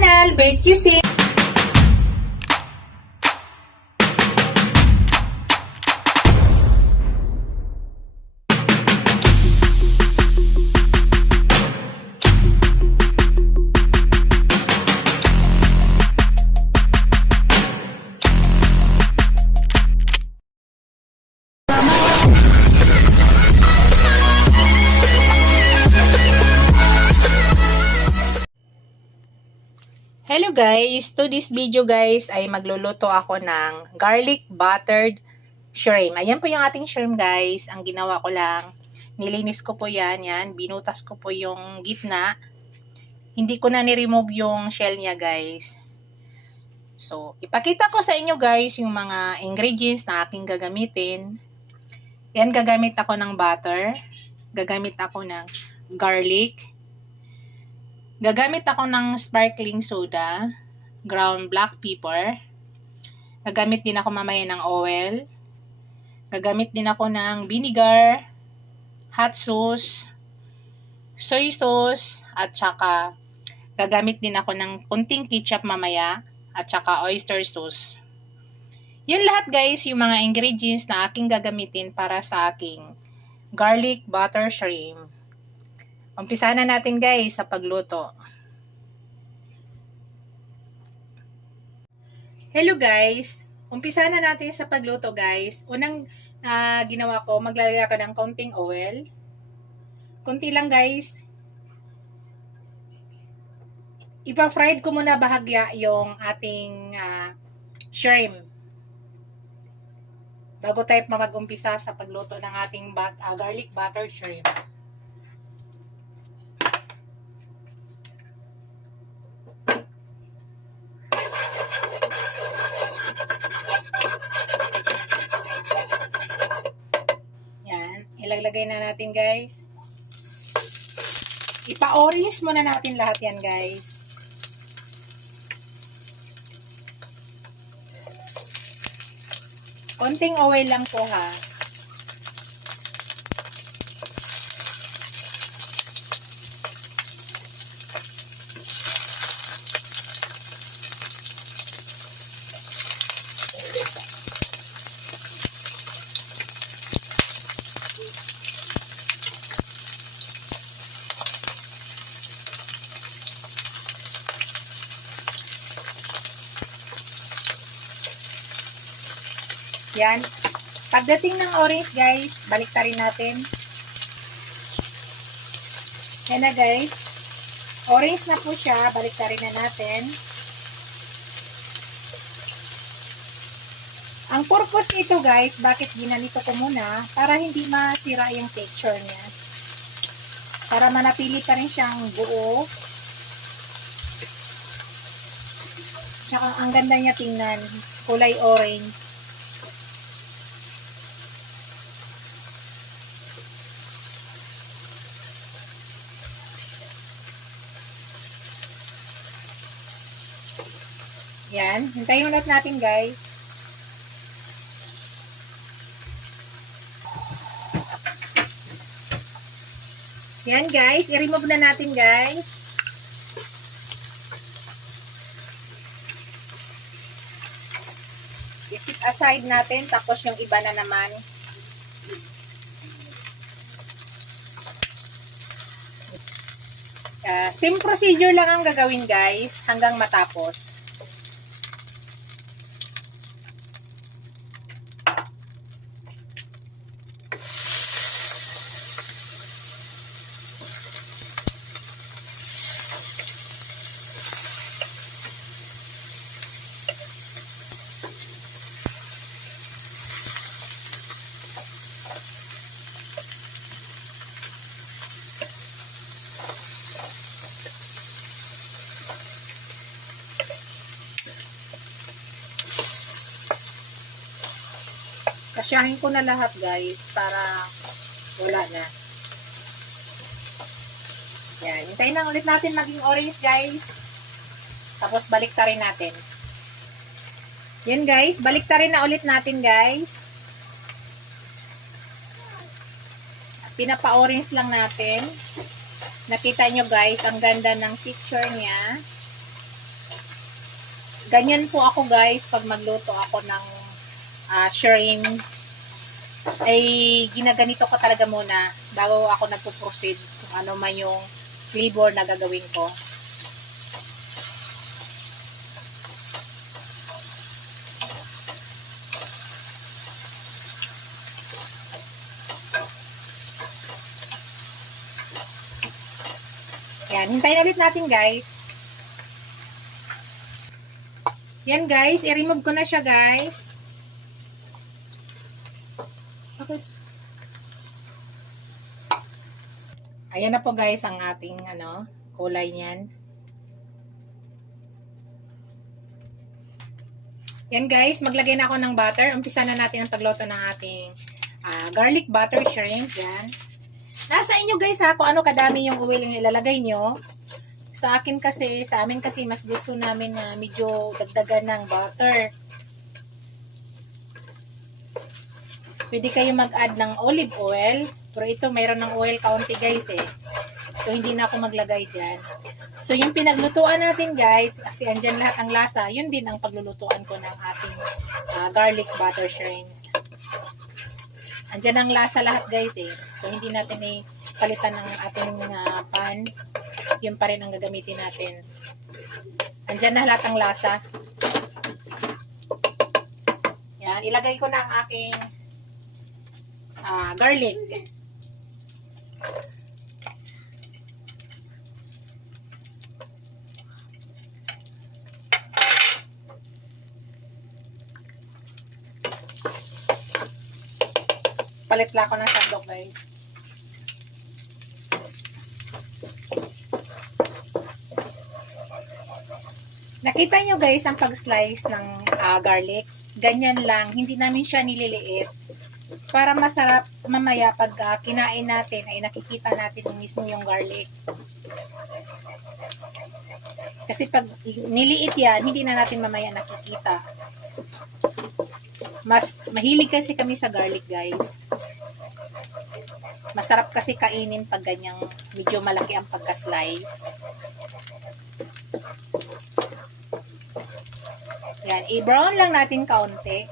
channel, Bake QC. Hello guys! To this video guys ay magluluto ako ng garlic buttered shrimp. Ayan po yung ating shrimp guys. Ang ginawa ko lang, nilinis ko po yan. Binutas ko po yung gitna. Hindi ko na ni-remove yung shell niya guys. So, ipakita ko sa inyo guys yung mga ingredients na aking gagamitin. Yan, gagamit ako ng butter. Gagamit ako ng garlic. Gagamit ako ng sparkling soda, ground black pepper. Gagamit din ako mamaya ng oil. Gagamit din ako ng vinegar, hot sauce, soy sauce, at saka gagamit din ako ng kunting ketchup mamaya, at saka oyster sauce. Yun lahat guys, yung mga ingredients na aking gagamitin para sa aking garlic butter shrimp. Umpisa na natin guys sa pagluto. Hello guys! Umpisa na natin sa pagluto guys. Unang ginawa ko, maglalagay ako ng konting oil. Konti lang guys. Ipa-fried ko muna bahagya yung ating shrimp. Bago tayo mag-umpisa sa pagluto ng ating garlic butter shrimp. Ilalagay na natin guys. Ipa-orange muna natin lahat yan guys. Konting oil lang po ha. Yan. Pagdating ng orange guys, baliktarin natin. Yan na guys. Orange na po siya, baliktarin na natin. Ang purpose nito guys, bakit ginanito ko muna? Para hindi masira yung texture niya. Para manatili pa rin siyang buo. Tsaka ang ganda niya tingnan, kulay orange. Yan. Hintayin ulit natin guys. Yan guys. I-remove na natin guys. I-sit aside natin. Tapos yung iba na naman. Same procedure lang ang gagawin guys. Hanggang matapos. Kasyahin ko na lahat guys para wala na. Yan. Hintayin na ulit natin maging orange guys. Tapos baliktarin natin. Yan guys. Baliktarin na ulit natin guys. Pinapa-orange lang natin. Nakita nyo guys, ang ganda ng picture niya. Ganyan po ako guys pag magluto ako ng shrimp. Ay ginaganito ko talaga muna bago ako nagpo-proceed kung ano man yung flavor na gagawin ko. Yan, hintayin ulit natin guys. Yan guys, i-remove ko na siya guys. Okay. Ayan na po guys ang ating kulay niyan. Yan guys, maglagay na ako ng butter. Umpisa na natin ang pagluto ng ating garlic butter shrimp. Yan. Nasa inyo guys ha, kung ano kadami yung oil yung ilalagay nyo. Sa amin kasi mas gusto namin na medyo dagdagan ng butter. Pwede kayo mag-add ng olive oil. Pero ito mayroon ng oil kaunti guys eh. So hindi na ako maglagay dyan. So yung pinaglutuan natin guys, kasi andyan lahat ang lasa, yun din ang paglulutuan ko ng ating garlic butter shrimps. Andyan ang lasa lahat guys eh. So hindi natin palitan ng ating pan. Yun pa rin ang gagamitin natin. Andyan na lahat ang lasa. Yan, ilagay ko na ang aking garlic. Palit lang ako ng sandok guys. Nakita nyo guys ang pag-slice ng garlic. Ganyan lang. Hindi namin siya nililiit. Para masarap mamaya pag kinain natin ay nakikita natin mismo yung garlic. Kasi pag niliit yan, hindi na natin mamaya nakikita. Mas mahilig kasi kami sa garlic guys. Masarap kasi kainin pag ganyang medyo malaki ang pagka-slice. Yan, i-brown lang natin kaunti.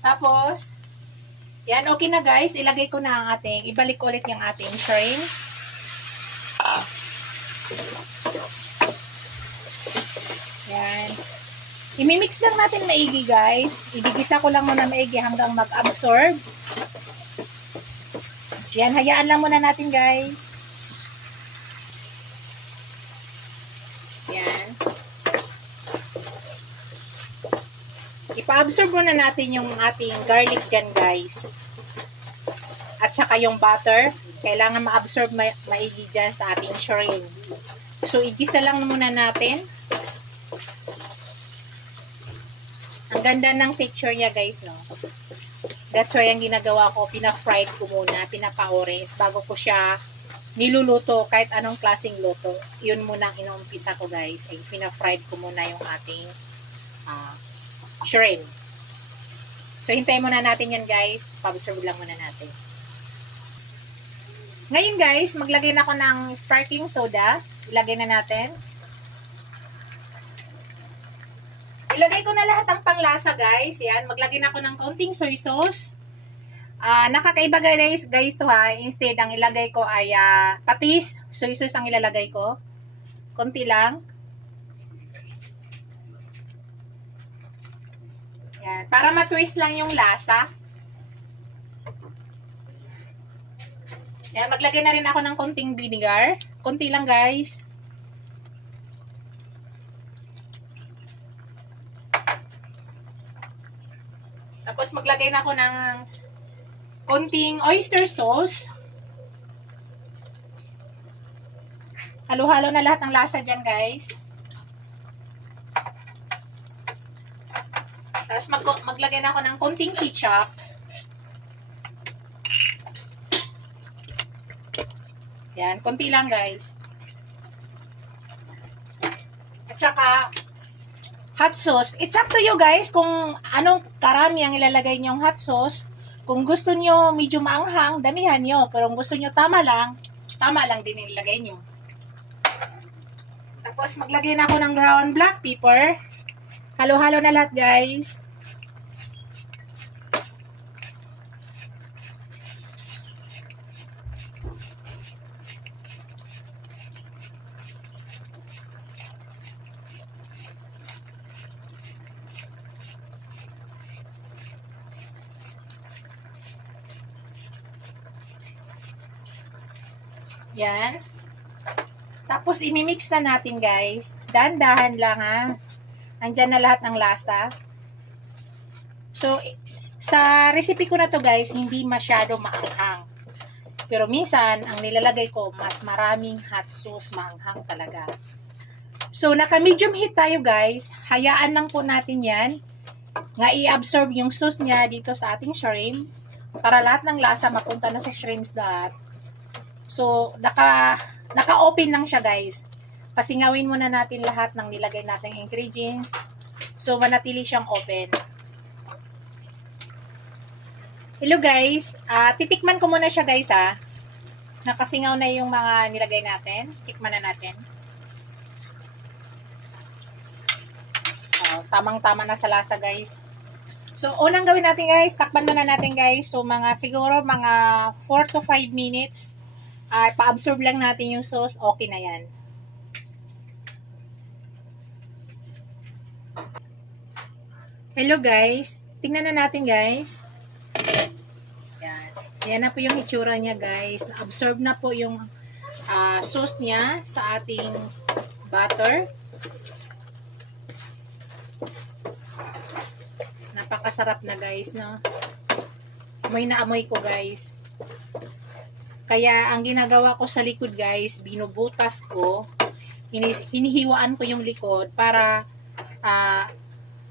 Tapos, yan, okay na guys. Ilagay ko na ang ibalik ulit yung ating shrimps. Yan. Imimix lang natin maigi guys. Igigisa ko lang muna maigi hanggang mag-absorb. Yan, hayaan lang muna natin guys. Yan. Ipa-absorb muna natin yung ating garlic dyan guys. At saka yung butter. Kailangan ma-absorb maigi dyan sa ating shrimp. So, igisa lang muna natin. Ang ganda ng texture niya guys, no? That's why ang ginagawa ko, pina-fried ko muna, pinapa-orange bago ko siya niluluto kahit anong klaseng luto. Yun muna ang inuumpisa ko guys. Ay pina-fried ko muna yung ating shrimp. So hintayin muna natin yan guys. Pa-absorb lang muna natin. Ngayon guys, maglagay na ako ng sparkling soda. Ilagay na natin. Ilagay ko na lahat ng panglasa guys. Yan, maglagay na ako ng kaunting soy sauce. Nakakaiba guys to ha. Instead, ang ilagay ko ay patis. Soy sauce ang ilalagay ko. Konti lang. Yan, para matwist lang yung lasa. Yan, maglagay na rin ako ng konting vinegar. Konti lang guys. Tapos maglagay na ako ng konting oyster sauce. Halo-halo na lahat ng lasa dyan guys. Tapos maglagay na ako ng konting ketchup. Yan, konti lang guys. At saka hot sauce. It's up to you guys kung anong karami ang ilalagay nyong hot sauce. Kung gusto nyo medyo maanghang, damihan nyo. Pero kung gusto nyo tama lang, tama lang din ilagay nyo. Tapos maglagay na ako ng ground black pepper. Halo-halo na lahat guys. Yan. Tapos, imimix na natin, guys. Dahan-dahan lang, ha. Andyan na lahat ng lasa. So, sa recipe ko na to, guys, hindi masyado maanghang. Pero minsan, ang nilalagay ko, mas maraming hot sauce, maanghang talaga. So, naka-medium heat tayo, guys. Hayaan lang po natin yan. Nga i-absorb yung sauce niya dito sa ating shrimp. Para lahat ng lasa mapunta na sa shrimps lahat. So, naka-open lang siya, guys. Pasingawin muna natin lahat ng nilagay nating ingredients. So, manatili siyang open. Hello, guys. Titikman ko muna siya, guys, ha. Nakasingaw na yung mga nilagay natin. Tikman na natin. Tamang-tama na sa lasa, guys. So, unang gawin natin, guys. Takpan muna natin, guys. So, siguro mga 4 to 5 minutes. Pa-absorb lang natin yung sauce, okay na yan. Hello guys, tingnan na natin guys. Yan. Yan na po yung itsura niya guys. Na-absorb na po yung sauce niya sa ating butter. Napakasarap na guys, no? Amoy na amoy ko guys. Kaya, ang ginagawa ko sa likod, guys, binubutas ko, hinihiwaan ko yung likod para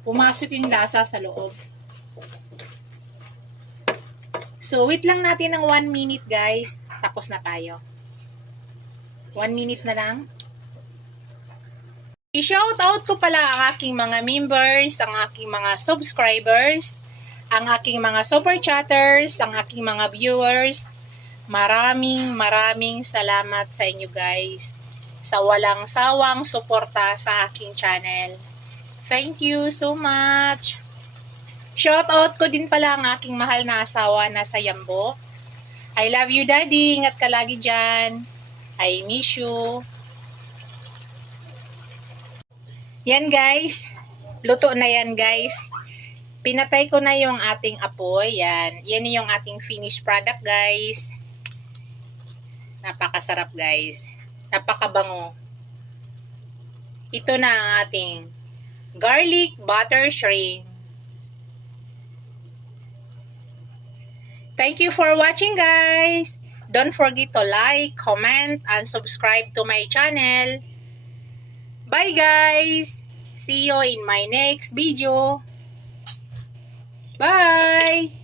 pumasok yung lasa sa loob. So, wait lang natin ng 1 minute, guys. Tapos na tayo. 1 minute na lang. I-shout out ko pala ang aking mga members, ang aking mga subscribers, ang aking mga super chatters, ang aking mga viewers. Maraming salamat sa inyo guys sa walang sawang suporta sa aking channel. Thank you so much. Shout out ko din pala ang aking mahal na asawa na sa Yambo. I love you daddy. Ingat ka lagi dyan. I miss you. Yan guys. Luto na yan guys. Pinatay ko na yung ating apoy. Yan. Yan yung ating finished product guys. Napakasarap guys. Napakabango. Ito na ang ating garlic butter shrimp. Thank you for watching guys. Don't forget to like, comment, and subscribe to my channel. Bye guys. See you in my next video. Bye.